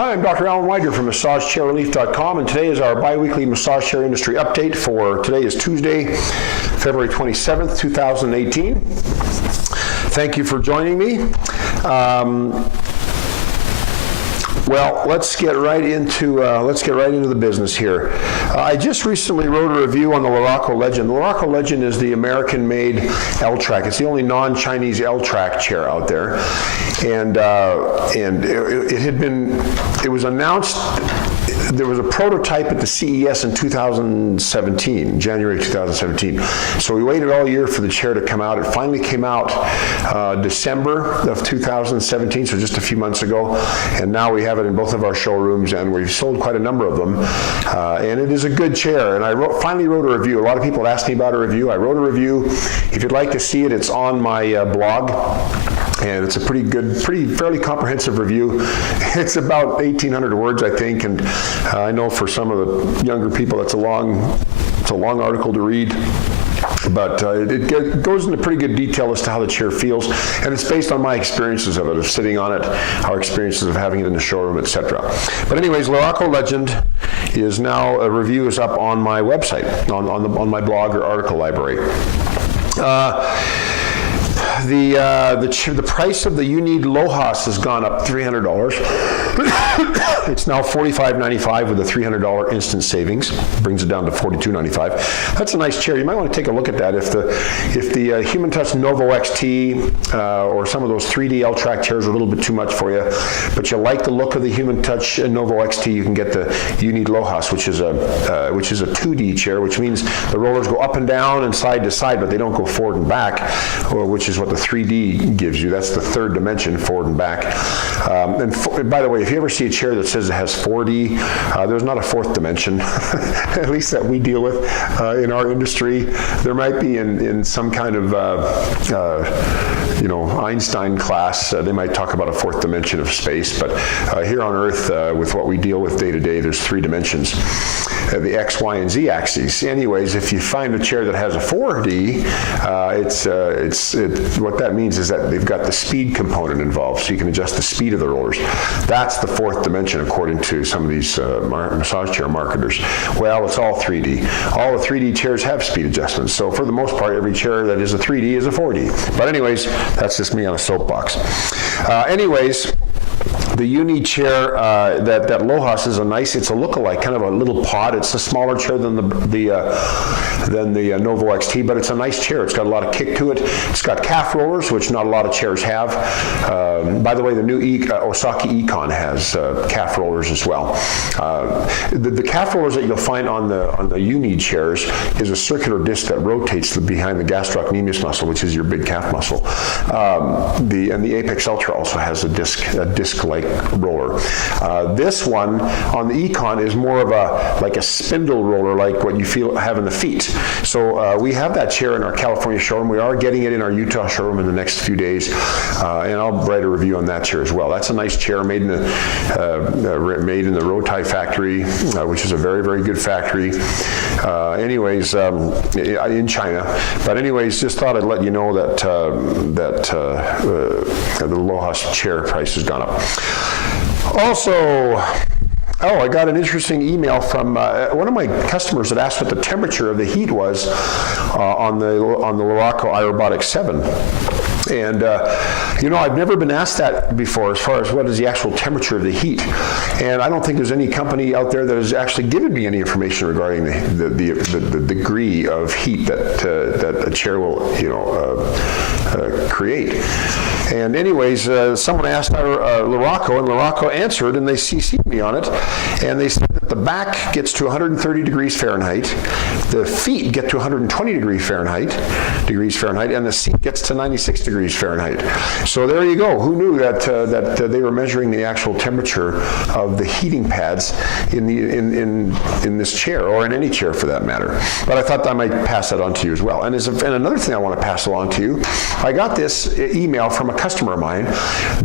Hi, I'm Dr. Alan Wider from MassageChairRelief.com, and today is our bi-weekly massage chair industry update for today is Tuesday, February 27th, 2018. Thank you for joining me. Well, let's get right into the business here. I just recently wrote a review on the Luraco Legend. The Luraco Legend is the American-made L-Track. It's the only non-Chinese L-Track chair out there, and it was announced. There was a prototype at the CES in 2017, January 2017. So we waited all year for the chair to come out. It finally came out December of 2017, so just a few months ago. And now we have it in both of our showrooms, and we've sold quite a number of them. And it is a good chair. And I finally wrote a review. A lot of people asked me about a review. I wrote a review. If you'd like to see it, it's on my blog. And it's a fairly comprehensive review. It's about 1,800 words, I think, and I know for some of the younger people it's a long article to read. But it goes into pretty good detail as to how the chair feels, and it's based on my experiences of it, of sitting on it, our experiences of having it in the showroom, etc. But anyways, Luraco Legend is now, a review is up on my website, on my blog or article library. The price of the Unid Lohas has gone up $300. It's now $45.95 with a $300 instant savings. Brings it down to $42.95. That's a nice chair. You might want to take a look at that. If the Human Touch Novo XT or some of those 3D L-Track chairs are a little bit too much for you, but you like the look of the Human Touch Novo XT, you can get the Unid Lohas, which is a 2D chair, which means the rollers go up and down and side to side, but they don't go forward and back, which is what the 3D gives you. That's the third dimension, forward and back. By the way, if you ever see a chair that says it has 4D, there's not a fourth dimension, at least that we deal with in our industry. There might be in some kind of Einstein class, they might talk about a fourth dimension of space, but here on Earth, with what we deal with day to day, there's three dimensions. The X, Y, and Z axes. Anyways, if you find a chair that has a 4D, what that means is that they've got the speed component involved, so you can adjust the speed of the rollers. That's the fourth dimension, according to some of these massage chair marketers. Well, it's all 3D. All the 3D chairs have speed adjustments, so for the most part, every chair that is a 3D is a 4D. But anyways, that's just me on a soapbox. The Unid chair, that Lohas is it's a look-alike, kind of a little pod. It's a smaller chair than the Novo XT, but it's a nice chair. It's got a lot of kick to it. It's got calf rollers, which not a lot of chairs have. By the way, the new Osaki Econ has calf rollers as well. The calf rollers that you'll find on the Unid chairs is a circular disc that rotates behind the gastrocnemius muscle, which is your big calf muscle. The Apex Ultra also has a disc-like roller. This one on the Econ is more of a spindle roller, like what you have in the feet. So we have that chair in our California showroom. We are getting it in our Utah showroom in the next few days, and I'll write a review on that chair as well. That's a nice chair made in the Rotai factory, which is a very, very good factory. In China. But anyways, just thought I'd let you know that the Lohas chair price has gone up. Also, I got an interesting email from one of my customers that asked what the temperature of the heat was on the Luraco iRobotics 7. And, I've never been asked that before as far as what is the actual temperature of the heat. And I don't think there's any company out there that has actually given me any information regarding the degree of heat that a chair will, create. And anyways, someone asked Luraco, and Luraco answered, and they CC'd me on it, and they said that the back gets to 130 degrees Fahrenheit, the feet get to 120 degrees Fahrenheit, and the seat gets to 96 degrees Fahrenheit. So there you go. Who knew that they were measuring the actual temperature of the heating pads in this chair, or in any chair for that matter? But I thought I might pass that on to you as well. And another thing I want to pass along to you I got this email from a customer of mine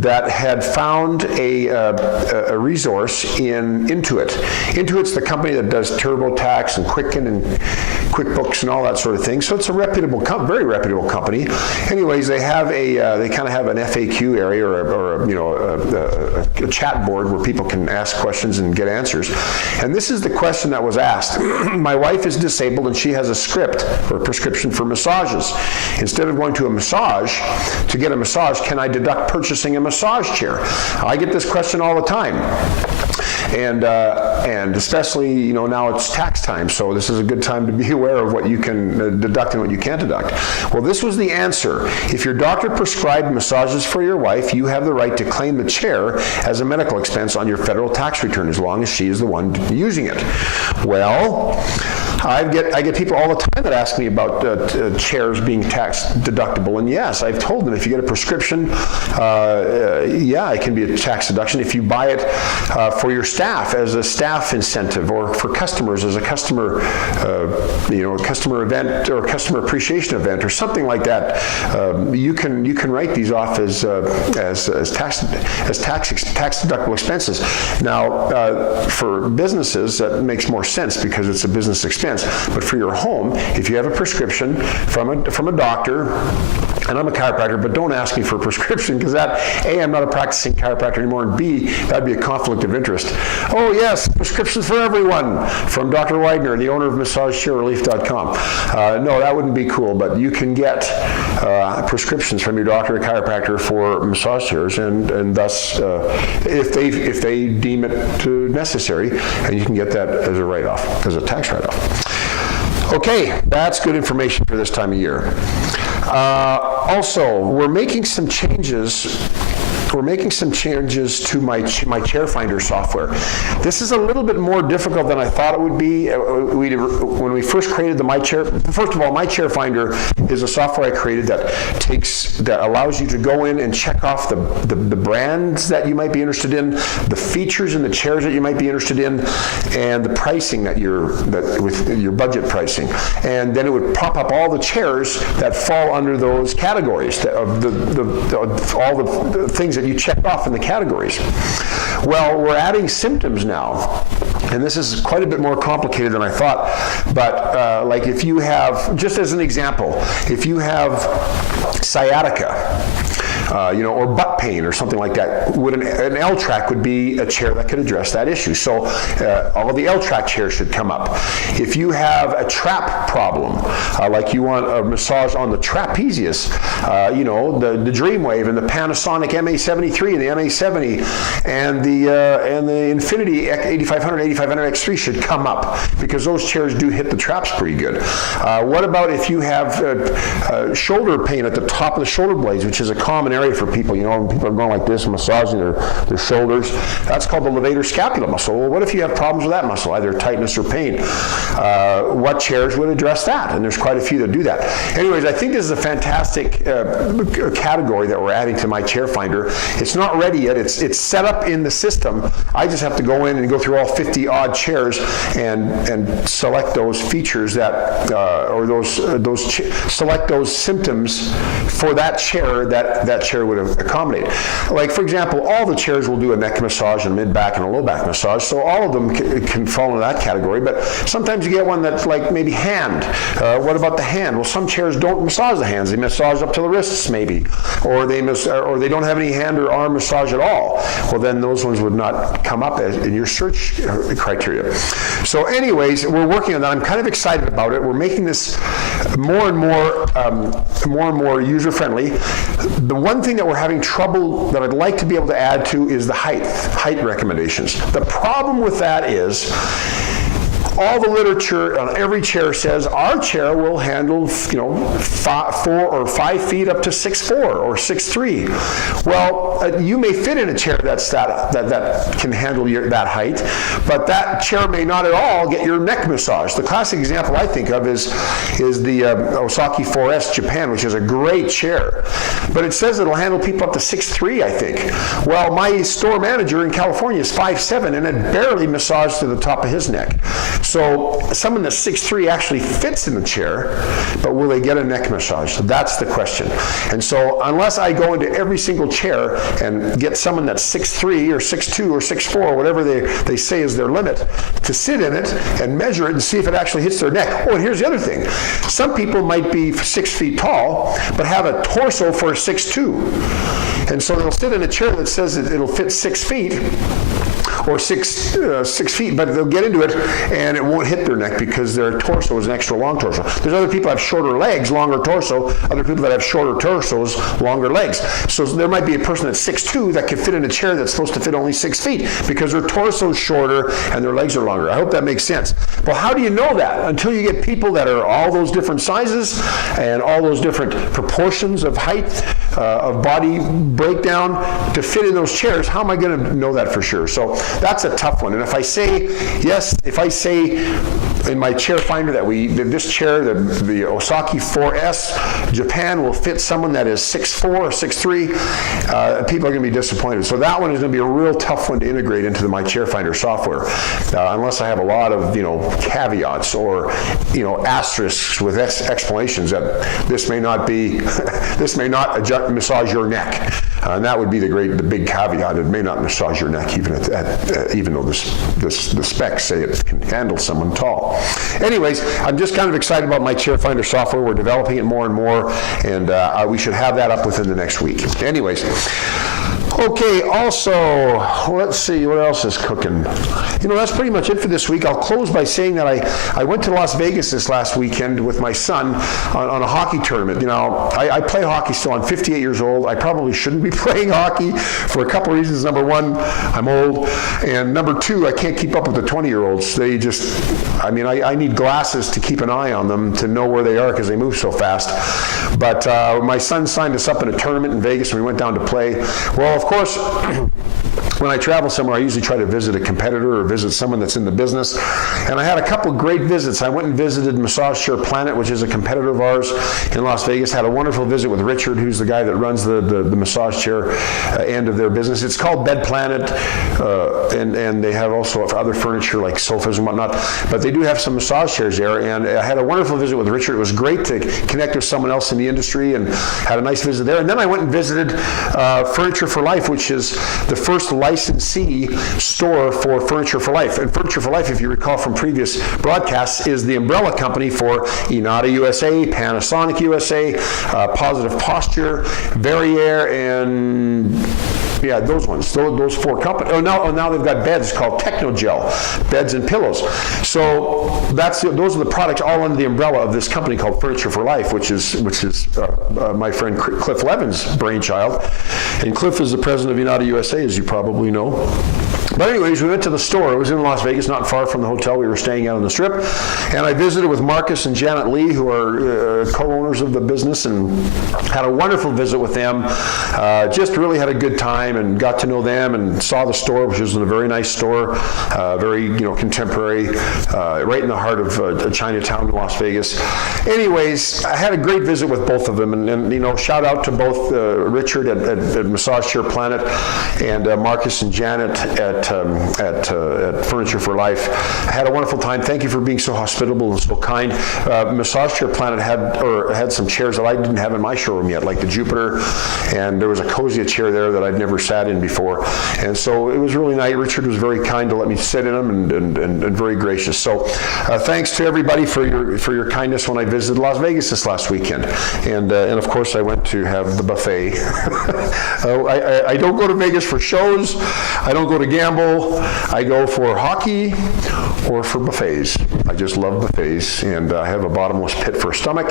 that had found a resource in Intuit. Intuit's the company that does TurboTax and Quicken and QuickBooks and all that sort of thing. So it's a reputable, very reputable company. Anyways, they have they kind of have an FAQ area or a chat board where people can ask questions and get answers. And this is the question that was asked. My wife is disabled and she has a script or a prescription for massages. Instead of going to a massage, to get a massage, can I deduct purchasing a massage chair? I get this question all the time. And especially, now it's tax time, so this is a good time to be aware of what you can deduct and what you can't deduct. Well, this was the answer. If your doctor prescribed massages for your wife, you have the right to claim the chair as a medical expense on your federal tax return as long as she is the one using it. Well, I get people all the time that ask me about chairs being tax deductible, and yes, I've told them if you get a prescription, yeah, it can be a tax deduction. If you buy it for your staff as a staff incentive, or for customers as a customer, customer event or customer appreciation event, or something like that, you can write these off as tax deductible expenses. Now, for businesses, that makes more sense because it's a business expense. But for your home, if you have a prescription from a doctor, and I'm a chiropractor, but don't ask me for a prescription because that, A, I'm not a practicing chiropractor anymore, and B, that'd be a conflict of interest. Oh yes, prescriptions for everyone from Dr. Widener, the owner of MassageChairRelief.com. No, that wouldn't be cool, but you can get prescriptions from your doctor or chiropractor for massage chairs, and thus, if they deem it necessary, and you can get that as a write-off, as a tax write-off. Okay, that's good information for this time of year. Also, we're making some changes to my chair finder software. This is a little bit more difficult than I thought it would be. When we first created the first of all, my chair finder is a software I created that allows you to go in and check off the brands that you might be interested in, the features in the chairs that you might be interested in, and the pricing with your budget pricing. And then it would pop up all the chairs that fall under those categories of all the things that you check off in the categories. Well, we're adding symptoms now, and this is quite a bit more complicated than I thought, but like if you have, just as an example, if you have sciatica, or butt pain or something like that, an L-track would be a chair that could address that issue. So all of the L-track chairs should come up. If you have a trap problem, like you want a massage on the trapezius, the Dreamwave and the Panasonic MA73 and the MA70 and the Infinity 8500, 8500X3 should come up because those chairs do hit the traps pretty good. What about if you have shoulder pain at the top of the shoulder blades, which is a common area for people, when people are going like this, massaging their shoulders. That's called the levator scapula muscle. Well, what if you have problems with that muscle, either tightness or pain? What chairs would address that? And there's quite a few that do that. Anyways, I think this is a fantastic category that we're adding to my chair finder. It's not ready yet. It's set up in the system. I just have to go in and go through all 50 odd chairs and select those features that, select those symptoms for that chair that chair would accommodate. Like, for example, all the chairs will do a neck massage and mid-back and a low-back massage, so all of them can fall into that category, but sometimes you get one that's like maybe hand. What about the hand? Well, some chairs don't massage the hands. They massage up to the wrists, maybe, or they don't have any hand or arm massage at all. Well, then those ones would not come up in your search criteria. So anyways, we're working on that. I'm kind of excited about it. We're making this more and more user-friendly. The one thing that we're having trouble that I'd like to be able to add to is the height recommendations. The problem with that is all the literature on every chair says our chair will handle 4 or 5 feet up to 6'4" or 6'3". Well, you may fit in a chair that can handle that height, but that chair may not at all get your neck massage. The classic example I think of is the Osaki 4S Japan, which is a great chair, but it says it'll handle people up to 6'3", I think. Well, my store manager in California is 5'7", and it barely massaged to the top of his neck. So someone that's 6'3" actually fits in the chair, but will they get a neck massage? That's the question. And so unless I go into every single chair and get someone that's 6'3" or 6'2" or 6'4", whatever they say is their limit, to sit in it and measure it and see if it actually hits their neck. Oh, and here's the other thing. Some people might be 6 feet tall, but have a torso for a 6'2". And so they'll sit in a chair that says it'll fit 6 feet, or 6 feet, but they'll get into it and it won't hit their neck because their torso is an extra long torso. There's other people that have shorter legs, longer torso, other people that have shorter torsos, longer legs. So there might be a person that's 6'2" that could fit in a chair that's supposed to fit only 6 feet because their torso is shorter and their legs are longer. I hope that makes sense. Well, how do you know that? Until you get people that are all those different sizes and all those different proportions of height, of body breakdown to fit in those chairs, how am I going to know that for sure? So that's a tough one. And if I say, yes, if I say in my chair finder that this chair, the Osaki 4S, Japan will fit someone that is 6'4" or 6'3", people are going to be disappointed. So that one is going to be a real tough one to integrate into my chair finder software, unless I have a lot of, caveats or, asterisks with explanations that this may not be, this may not massage your neck. And that would be the big caveat. It may not massage your neck even though the specs say it can handle someone tall. Anyways, I'm just kind of excited about my chair finder software. We're developing it more and more, and we should have that up within the next week. Anyways. Okay, also, let's see, what else is cooking? That's pretty much it for this week. I'll close by saying that I went to Las Vegas this last weekend with my son on a hockey tournament. I play hockey still. I'm 58 years old. I probably shouldn't be playing hockey for a couple of reasons. Number one, I'm old. And number two, I can't keep up with the 20-year-olds. They just, I need glasses to keep an eye on them to know where they are because they move so fast. But my son signed us up in a tournament in Vegas and we went down to play. Well, of course, when I travel somewhere, I usually try to visit a competitor or visit someone that's in the business. And I had a couple great visits. I went and visited Massage Chair Planet, which is a competitor of ours in Las Vegas. Had a wonderful visit with Richard, who's the guy that runs the massage chair end of their business. It's called Bed Planet, and they have also other furniture like sofas and whatnot. But they do have some massage chairs there. And I had a wonderful visit with Richard. It was great to connect with someone else in the industry and had a nice visit there. And then I went and visited Furniture for Life, which is the first licensee store for Furniture for Life. And Furniture for Life, if you recall from previous broadcasts, is the umbrella company for Inada USA, Panasonic USA, Positive Posture, Verrier, and yeah, those ones, those four companies. Now they've got beds called Technogel, beds and pillows. So those are the products all under the umbrella of this company called Furniture for Life, which is my friend Cliff Levin's brainchild. And Cliff is the president of Inada USA, as you probably know. But anyways, we went to the store. It was in Las Vegas, not far from the hotel. We were staying out on the Strip. And I visited with Marcus and Janet Lee, who are co-owners of the business, and had a wonderful visit with them. Just really had a good time and got to know them and saw the store, which was a very nice store, very contemporary, right in the heart of Chinatown in Las Vegas. Anyways, I had a great visit with both of them. And shout out to both Richard at Massage Chair Planet and Marcus and Janet at Furniture for Life. I had a wonderful time. Thank you for being so hospitable and so kind. Massage Chair Planet had some chairs that I didn't have in my showroom yet, like the Jupiter, and there was a Cosia chair there that I'd never sat in before. And so it was really nice. Richard was very kind to let me sit in them and very gracious. So thanks to everybody for your kindness when I visited Las Vegas this last weekend. And of course I went to have the buffet. I don't go to Vegas for shows. I don't go to gamble. I go for hockey or for buffets. I just love buffets, and I have a bottomless pit for a stomach,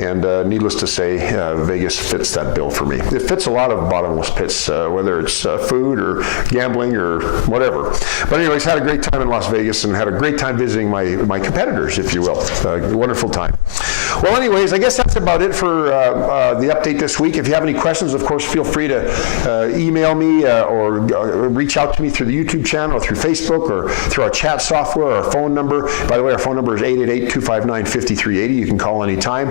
and needless to say, Vegas fits that bill for me. It fits a lot of bottomless pits, whether it's food or gambling or whatever. But anyways, had a great time in Las Vegas and had a great time visiting my competitors, if you will. Wonderful time. Well, anyways, I guess that's about it for the update this week. If you have any questions, of course, feel free to email me or reach out to me through the YouTube channel, or through Facebook, or through our chat software, or our phone number. By the way, our phone number is 888-259-5380. You can call anytime.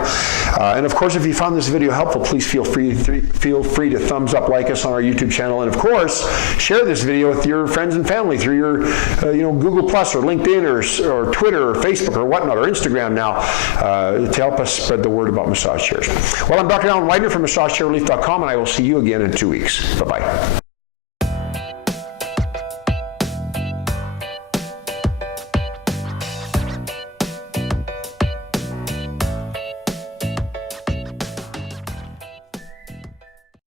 And of course, if you found this video helpful, please feel free to thumbs up, like us on our YouTube channel, and of course, share this video with your friends and family through your Google Plus or LinkedIn or Twitter or Facebook or whatnot, or Instagram now, to help us spread the word about massage chairs. Well, I'm Dr. Alan Widener from MassageChairRelief.com, and I will see you again in 2 weeks. Bye-bye.